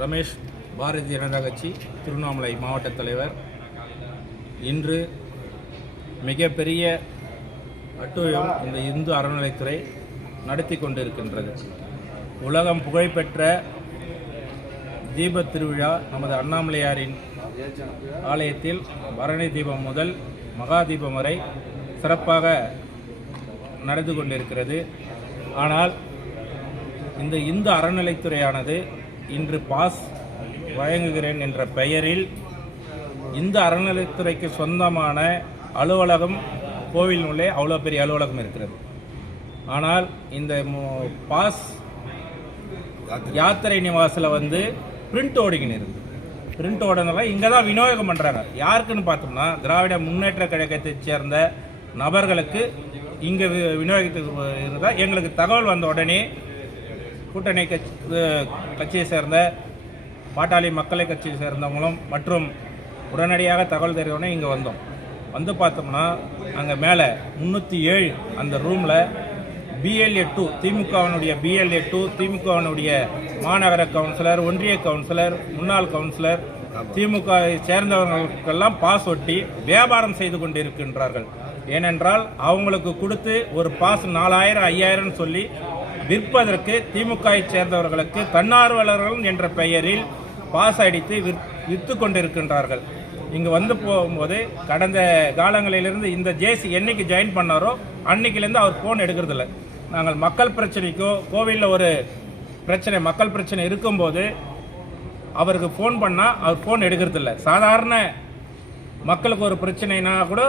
ரமேஷ் பாரதிய ஜனதா கட்சி திருவண்ணாமலை மாவட்ட தலைவர் இன்று மிகப்பெரிய அட்டுவயம் இந்த இந்து அறநிலைத்துறை நடத்தி கொண்டிருக்கின்றது. உலகம் புகழ்பெற்ற தீபத் திருவிழா நமது அண்ணாமலையாரின் ஆலயத்தில் பரணி தீபம் முதல் மகா தீபம் வரை சிறப்பாக நடந்து கொண்டிருக்கிறது. ஆனால் இந்த இந்து அறநிலைத்துறையானது இன்று பாஸ் வழங்குகிறேன் என்ற பெயரில் இந்து அறநிலைத்துறைக்கு சொந்தமான அலுவலகம் கோவில் உள்ளே அவ்வளோ பெரிய அலுவலகம் இருக்கிறது. ஆனால் இந்த பாஸ் யாத்திரை நிவாசில் வந்து பிரிண்ட் ஓடிக்கின்னு இருக்குது. பிரிண்ட் ஓடுறதுனால இங்கே தான் விநியோகம் பண்ணுறாங்க யாருக்குன்னு பார்த்தோம்னா திராவிட முன்னேற்ற கழகத்தைச் சேர்ந்த நபர்களுக்கு இங்கே விநியோகத்துக்கு இருந்தால் எங்களுக்கு தகவல் வந்த உடனே கூட்டணி கட்சி கட்சியை சேர்ந்த பாட்டாளி மக்களை கட்சியை சேர்ந்தவங்களும் மற்றும் உடனடியாக தகவல் தெரிவித்தோடனே இங்கே வந்தோம். வந்து பார்த்தோம்னா அங்கே மேலே முந்நூற்றி ஏழு அந்த ரூமில் பிஎல்ஏ டூ திமுகவினுடைய பிஎல்ஏ டூ திமுகவினுடைய மாநகர கவுன்சிலர் ஒன்றிய கவுன்சிலர் முன்னாள் கவுன்சிலர் திமுக வை சேர்ந்தவர்களுக்கெல்லாம் பாஸ் ஒட்டி வியாபாரம் செய்து கொண்டிருக்கின்றார்கள். ஏனென்றால் அவங்களுக்கு கொடுத்து ஒரு பாஸ் நாலாயிரம் ஐயாயிரம் சொல்லி விற்பதற்கு திமுகவை சேர்ந்தவர்களுக்கு தன்னார்வலர்கள் என்ற பெயரில் பாஸ் அடித்து விற் விற்று கொண்டிருக்கின்றார்கள். இங்கு வந்து போகும்போது கடந்த காலங்களிலிருந்து இந்த ஜேசி என்னைக்கு ஜாயின் பண்ணாரோ அன்னைக்கிலேருந்து அவர் ஃபோன் எடுக்கிறதில்ல. நாங்கள் மக்கள் பிரச்சனைக்கோ கோவிலில் ஒரு பிரச்சனை மக்கள் பிரச்சனை இருக்கும்போது அவருக்கு ஃபோன் பண்ணால் அவர் ஃபோன் எடுக்கிறதில்ல. சாதாரண மக்களுக்கு ஒரு பிரச்சனைனா கூட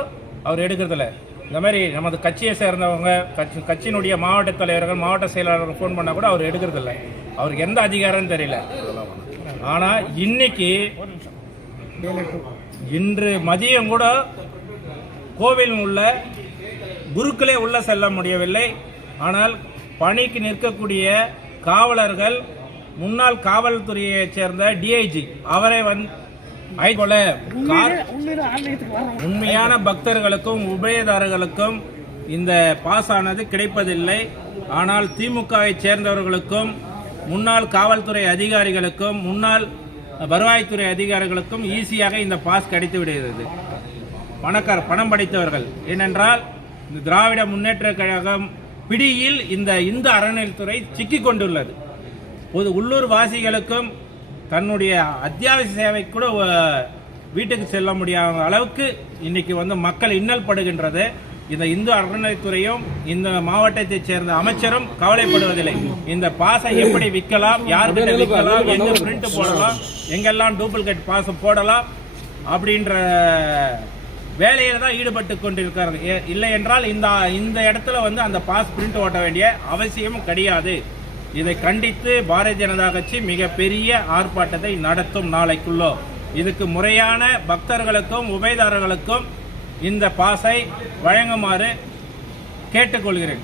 அவர் எடுக்கிறதில்ல. இந்த மாதிரி நமது கட்சியை சேர்ந்தவங்க கட்சி கட்சியினுடைய மாவட்ட தலைவர்கள் மாவட்ட செயலாளர்கள் ஃபோன் பண்ணால் கூட அவர் எடுக்கிறதில்ல. அவருக்கு எந்த அதிகாரம்னு தெரியல. ஆனால் இன்னைக்கு இன்று மதியம் கூட கோவில் உள்ள குருக்களே உள்ள செல்ல முடியவில்லை. ஆனால் பணிக்கு நிற்கக்கூடிய காவலர்கள் முன்னாள் காவல்துறையைச் சேர்ந்த டிஐஜி அவரை வந்து ஐகொல உண்மையான பக்தர்களுக்கும் உபயதாரர்களுக்கும் இந்த பாஸ் ஆனது கிடைப்பதில்லை. ஆனால் திமுகவை சேர்ந்தவர்களுக்கும் முன்னாள் காவல்துறை அதிகாரிகளுக்கும் முன்னாள் வருவாய்த்துறை அதிகாரிகளுக்கும் ஈஸியாக இந்த பாஸ் கிடைத்து விடுகிறது பணக்கார பணம் படைத்தவர்கள். ஏனென்றால் இந்த திராவிட முன்னேற்ற கழகம் பிடியில் இந்த இந்து அறநிலைத்துறை சிக்கிக் கொண்டுள்ளது. பொது உள்ளூர் வாசிகளுக்கும் தன்னுடைய அத்தியாவசிய சேவை கூட வீட்டுக்கு செல்ல முடியாத அளவுக்கு இன்னைக்கு வந்து மக்கள் இன்னல் படுகின்றது இந்த இந்து அறநிலைத்துறையும் இந்த மாவட்டத்தைச் சேர்ந்த அமைச்சரும் கவலைப்படுவதில்லை. இந்த பாஸை எப்படி விற்கலாம் யார்கிட்ட விற்கலாம் எங்க பிரிண்ட் போடலாம் எங்கெல்லாம் டூப்ளிகேட் பாஸ் போடலாம் அப்படின்ற வேலையில தான் ஈடுபட்டு கொண்டிருக்கிறார்கள் ஏ- இல்லை என்றால் இந்த இந்த இடத்துல வந்து அந்த பாஸ் பிரிண்ட் ஓட்ட வேண்டிய அவசியம் கிடையாது. இதை கண்டித்து பாரதிய ஜனதா கட்சி மிகப்பெரிய ஆர்ப்பாட்டத்தை நடத்தும் நாளைக்குள்ளோ. இதுக்கு முறையான பக்தர்களுக்கும் உபயதாரர்களுக்கும் இந்த பாஸை வழங்குமாறு கேட்டுக்கொள்கிறேன்.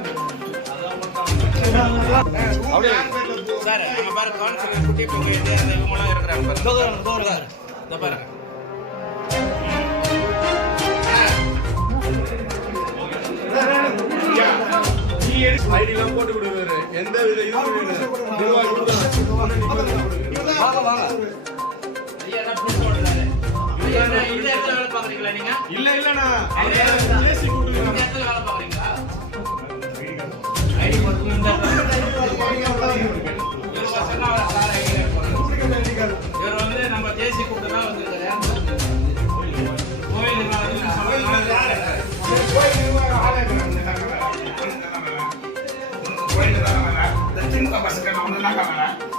சார் அங்க பாரு கான்சல் குட்டி பொங்க இது அந்த இவங்கலாம் இருக்கிறாங்க பாருங்க. இதோ பாருங்க ஐடிலாம் போட்டு கொடுக்குறாரு எந்த வித இது நிர்வாகி ஐயா ஐயா, என்ன இந்த நீங்க இல்ல இல்லண்ணா இந்த இடத்துல வேலை பாக்குறீங்க இவர் வந்து நம்ம ஜேசி கூட்டு தான் வந்திருக்காரு கோயில் சின்ன பசங்க நம்ம